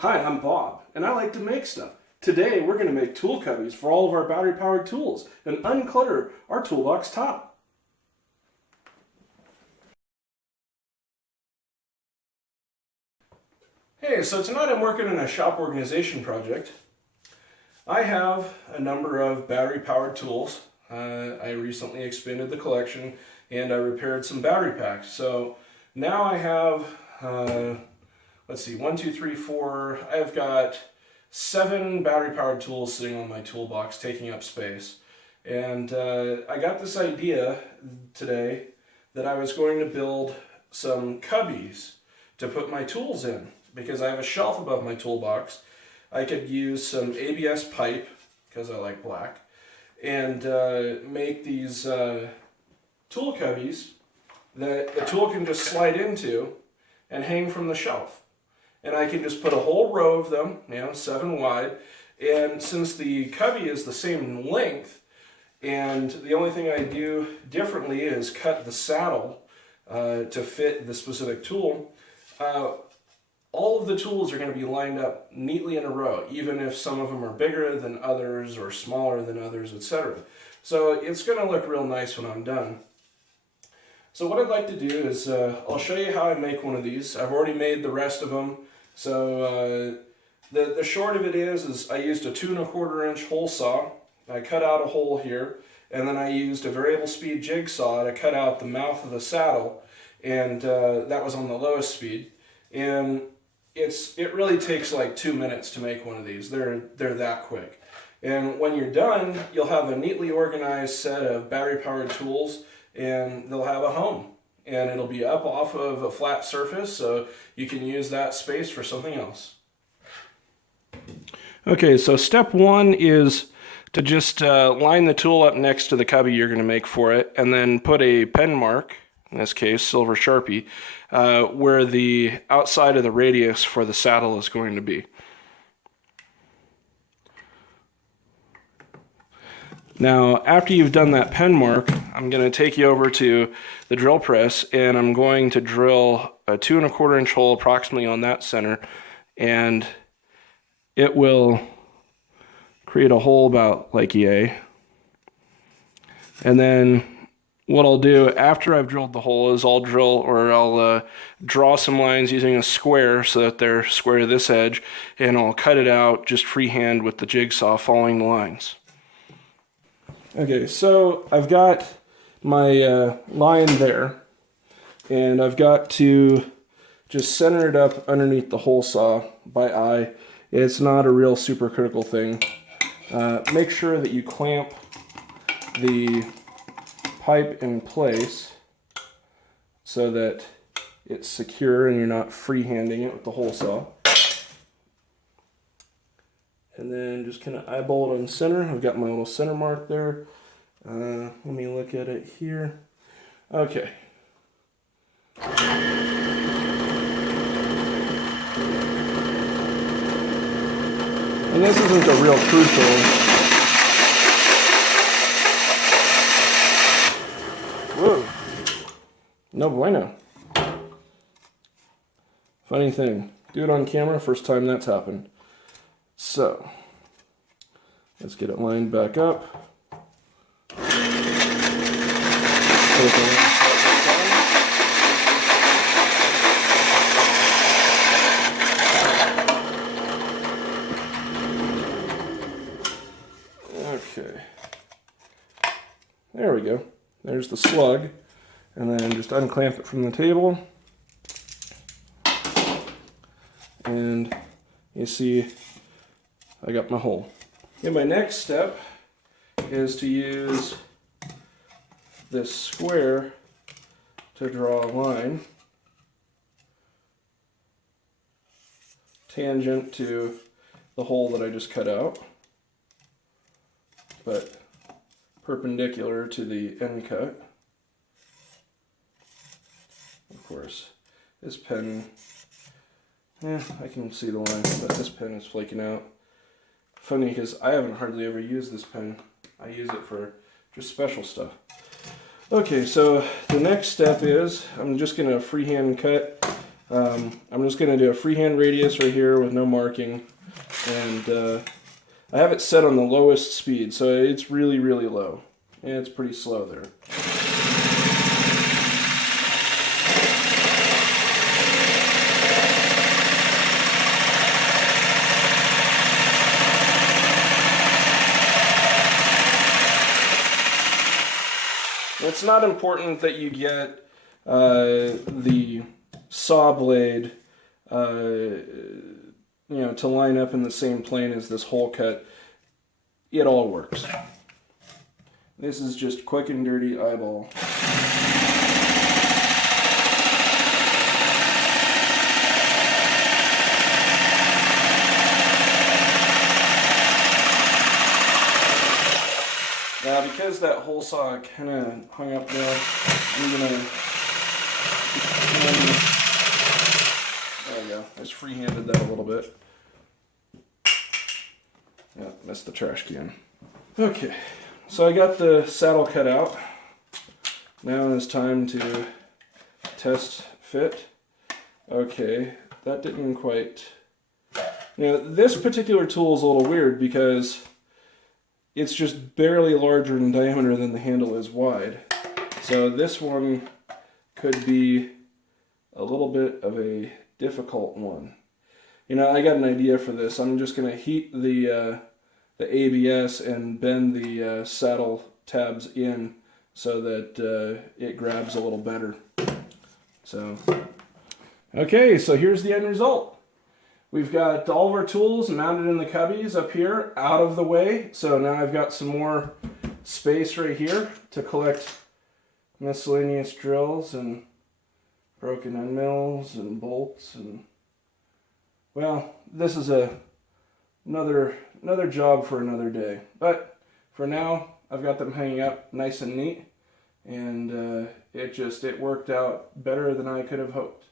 Hi, I'm Bob, and I like to make stuff. Today, we're going to make tool cubbies for all of our battery-powered tools and unclutter our toolbox top. Hey, so tonight I'm working on a shop organization project. I have a number of battery-powered tools. I recently expanded the collection and I repaired some battery packs. So now I have, let's see, 1, 2, 3, 4, I've got 7 battery-powered tools sitting on my toolbox taking up space. And I got this idea today that I was going to build some cubbies to put my tools in, because I have a shelf above my toolbox. I could use some ABS pipe, because I like black, and make these tool cubbies that the tool can just slide into and hang from the shelf. And I can just put a whole row of them, 7 wide, and since the cubby is the same length, and the only thing I do differently is cut the saddle to fit the specific tool, all of the tools are going to be lined up neatly in a row, even if some of them are bigger than others or smaller than others, etc. So it's going to look real nice when I'm done. So what I'd like to do is I'll show you how I make one of these. I've already made the rest of them. So the short of it is I used a 2 1/4 inch hole saw. I cut out a hole here, and then I used a variable speed jigsaw to cut out the mouth of the saddle, and that was on the lowest speed. And it really takes like 2 minutes to make one of these. They're that quick. And when you're done, you'll have a neatly organized set of battery-powered tools, and they'll have a home. And it'll be up off of a flat surface, so you can use that space for something else. Okay, so step 1 is to just line the tool up next to the cubby you're going to make for it, and then put a pen mark, in this case silver Sharpie, where the outside of the radius for the saddle is going to be. Now, after you've done that pen mark, I'm going to take you over to the drill press, and I'm going to drill a 2 1/4 inch hole approximately on that center, and it will create a hole about like yay. And then what I'll do after I've drilled the hole is I'll draw some lines using a square so that they're square to this edge, and I'll cut it out just freehand with the jigsaw following the lines. Okay, so I've got my line there, and I've got to just center it up underneath the hole saw by eye. It's not a real super critical thing. Make sure that you clamp the pipe in place so that it's secure and you're not freehanding it with the hole saw. And then just kind of eyeball it on center. I've got my little center mark there. Let me look at it here. Okay. And this isn't a real crucial. Whoa. No bueno. Funny thing. Do it on camera, first time that's happened. So, let's get it lined back up. Okay. There we go. There's the slug. And then just unclamp it from the table. And you see I got my hole. Okay, my next step is to use this square to draw a line tangent to the hole that I just cut out, but perpendicular to the end cut. Of course, this pen, I can see the line, but this pen is flaking out. Funny, because I haven't hardly ever used this pen. I use it for just special stuff. Okay, so the next step is I'm just going to freehand cut I'm just going to do a freehand radius right here with no marking, and I have it set on the lowest speed, so it's really, really low, and it's pretty slow there. It's not important that you get the saw blade to line up in the same plane as this hole cut. It all works. This is just quick and dirty eyeball. Now, because that hole saw kind of hung up there, I'm gonna, there we go, I just freehanded that a little bit. Yeah, missed the trash can. Okay, so I got the saddle cut out. Now it's time to test fit. Okay, that didn't quite... this particular tool is a little weird because it's just barely larger in diameter than the handle is wide. So this one could be a little bit of a difficult one. I got an idea for this. I'm just going to heat the ABS and bend the saddle tabs in so that it grabs a little better. So, okay, so here's the end result. We've got all of our tools mounted in the cubbies up here, out of the way. So now I've got some more space right here to collect miscellaneous drills and broken end mills and bolts. And well, this is another job for another day. But for now, I've got them hanging up nice and neat, and it worked out better than I could have hoped.